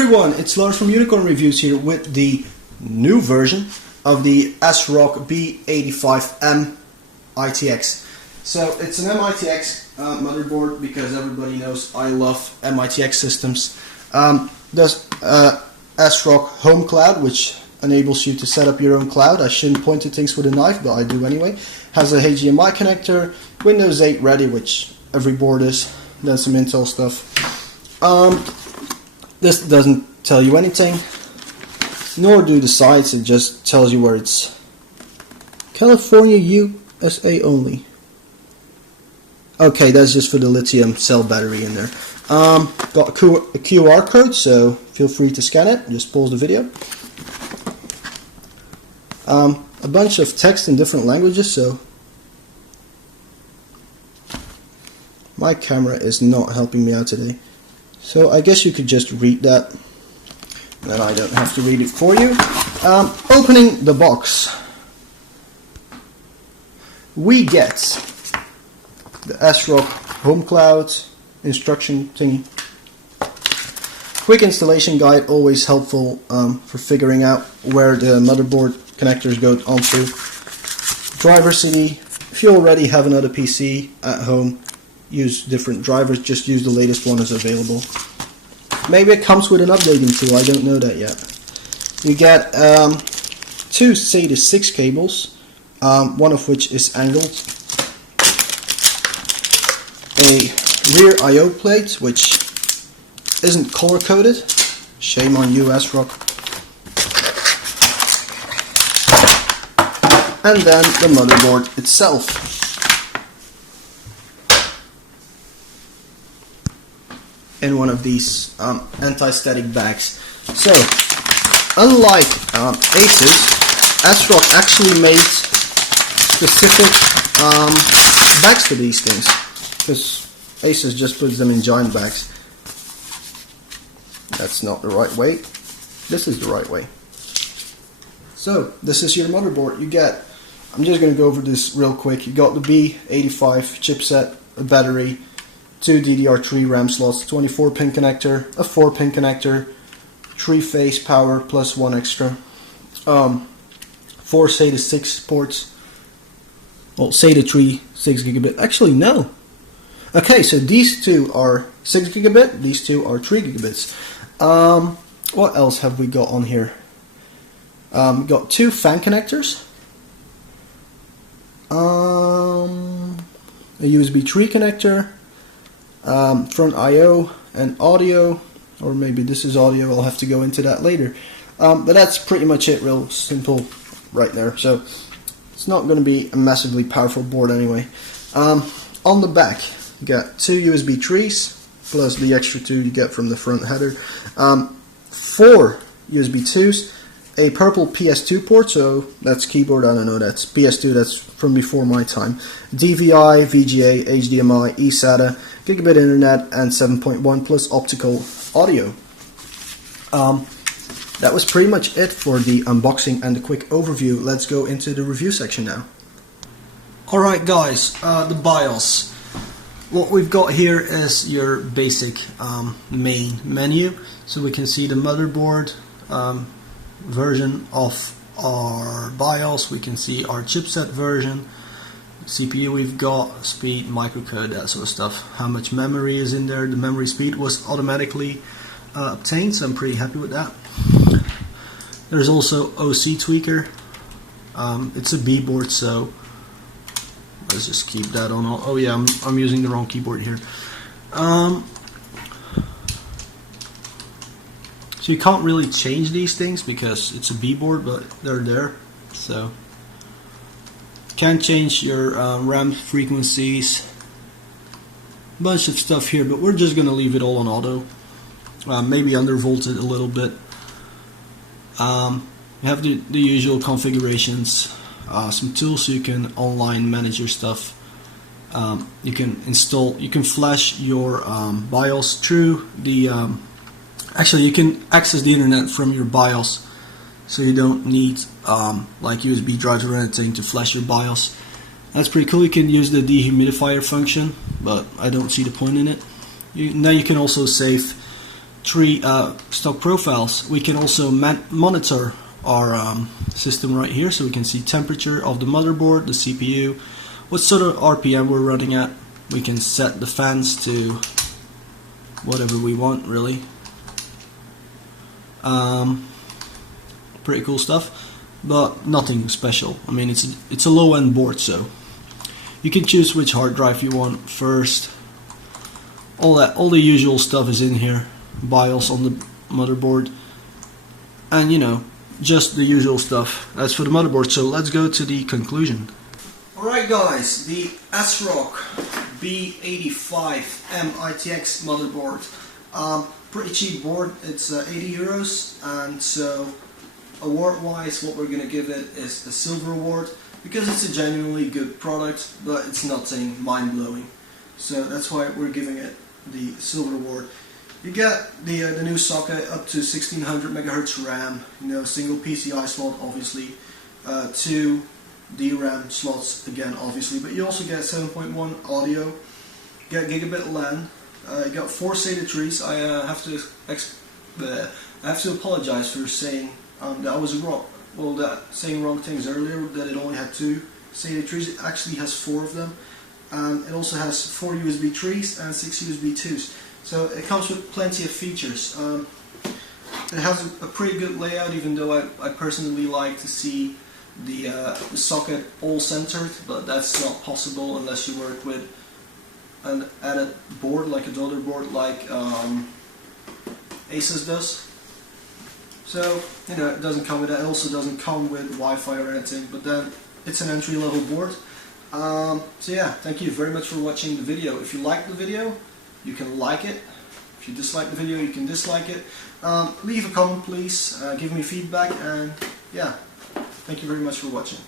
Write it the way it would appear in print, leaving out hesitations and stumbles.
everyone, it's Lars from Unicorn Reviews here with the new version of the ASRock B85 M-ITX. So it's an M-ITX motherboard because everybody knows I love M-ITX systems. There's ASRock Home Cloud, which enables you to set up your own cloud. I shouldn't point at things with a knife, but I do anyway. Has a HDMI connector, Windows 8 ready, which every board is. Then some Intel stuff. This doesn't tell you anything, nor do the sides. It just tells you where it's California, USA only. Okay, that's just for the lithium cell battery in there. Got a QR code, so feel free to scan it. Just pause the video. A bunch of text in different languages, so my camera is not helping me out today. So I guess you could just read that, and then I don't have to read it for you. Opening the box, we get the ASRock Home Cloud instruction thingy. Quick installation guide, always helpful for figuring out where the motherboard connectors go onto. Driver CD, if you already have another PC at home, use different drivers, just use the latest one as available. Maybe it comes with an updating tool, I don't know that yet. You get two SATA 6 cables, one of which is angled. A rear I/O plate, which isn't color coded. Shame on you, ASRock. And then the motherboard itself. In one of these anti-static bags. So, unlike Asus, ASRock actually made specific bags for these things, because Asus just puts them in giant bags. That's not the right way. This is the right way. So, this is your motherboard. You get, I'm just going to go over this real quick. You got the B85 chipset, a battery, 2 DDR3 RAM slots, 24-pin connector, a 4-pin connector, 3-phase power plus 1 extra, 4 SATA 6 ports, well, SATA 3 6 gigabit, actually no. Okay, so these two are 6 gigabit, these two are 3 gigabits. What else have we got on here? Got 2 fan connectors, a USB 3 connector, front I/O and audio, or maybe this is audio, I'll have to go into that later. But that's pretty much it, real simple right there. So it's not going to be a massively powerful board anyway. On the back, you got 2 USB 3s plus the extra 2 you get from the front header, 4 USB 2s, a purple PS2 port, so that's keyboard, I don't know, that's PS2, that's from before my time, DVI, VGA, HDMI, eSATA, gigabit internet, and 7.1 plus optical audio. That was pretty much it for the unboxing and the quick overview. Let's go into the review section now. Alright guys, the BIOS. What we've got here is your basic main menu. So we can see the motherboard version of our BIOS, we can see our chipset version, CPU we've got, speed, microcode, that sort of stuff, how much memory is in there. The memory speed was automatically obtained, so I'm pretty happy with that. There's also OC tweaker. It's a B board, so let's just keep that on. Oh yeah, I'm using the wrong keyboard here. So you can't really change these things because it's a B board, but they're there. So can change your RAM frequencies, bunch of stuff here, but we're just gonna leave it all on auto. Maybe undervolted a little bit. You have the usual configurations, some tools so you can online manage your stuff. You can flash your BIOS through the actually you can access the internet from your BIOS, so you don't need like USB drives or anything to flash your BIOS. That's pretty cool. You can use the dehumidifier function, but I don't see the point in it. Now you can also save 3 stock profiles, we can also monitor our system right here, so we can see temperature of the motherboard, the CPU, what sort of RPM we're running at. We can set the fans to whatever we want, really. Pretty cool stuff, but nothing special. I mean, it's a low-end board, so you can choose which hard drive you want first. All the usual stuff is in here. BIOS on the motherboard, and you know, just the usual stuff as for the motherboard. So let's go to the conclusion. Alright guys, the ASRock B85 M-ITX motherboard. Pretty cheap board, it's 80 euros, and so award wise what we're going to give it is a silver award, because it's a genuinely good product, but it's nothing mind blowing. So that's why we're giving it the silver award. You get the new socket up to 1600 MHz RAM, you know, single PCI slot obviously, 2 DRAM slots again obviously, but you also get 7.1 audio, you get gigabit LAN, you got 4 SATA trees. I have to apologize for saying that I was wrong. Well, saying wrong things earlier, that it only had 2 SATA trees. It actually has 4 of them. It also has 4 USB 3s and 6 USB 2s. So it comes with plenty of features. It has a pretty good layout, even though I personally like to see the socket all centered, but that's not possible unless you work with an added board, like a daughter board, like Asus does. So, you know, it doesn't come with that. It also doesn't come with Wi-Fi or anything, but then it's an entry-level board. So yeah, thank you very much for watching the video. If you liked the video, you can like it. If you dislike the video, you can dislike it. Leave a comment please, give me feedback, and yeah, thank you very much for watching.